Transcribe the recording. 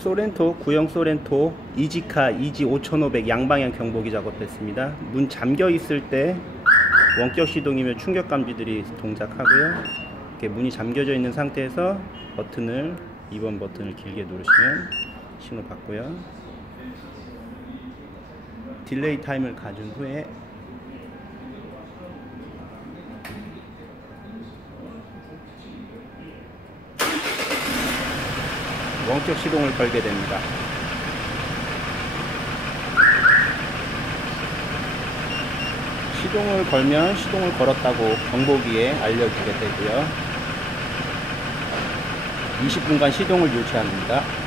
소렌토, 구형 소렌토 이지카 이지 5500 양방향 경보기 작업했습니다. 문 잠겨 있을 때 원격 시동이면 충격 감지들이 동작하고요. 이렇게 문이 잠겨져 있는 상태에서 버튼을 2번 버튼을 길게 누르시면 신호 받고요. 딜레이 타임을 가준 후에 원격 시동을 걸게 됩니다. 시동을 걸면 시동을 걸었다고 경보기에 알려주게 되고요. 20분간 시동을 유지합니다.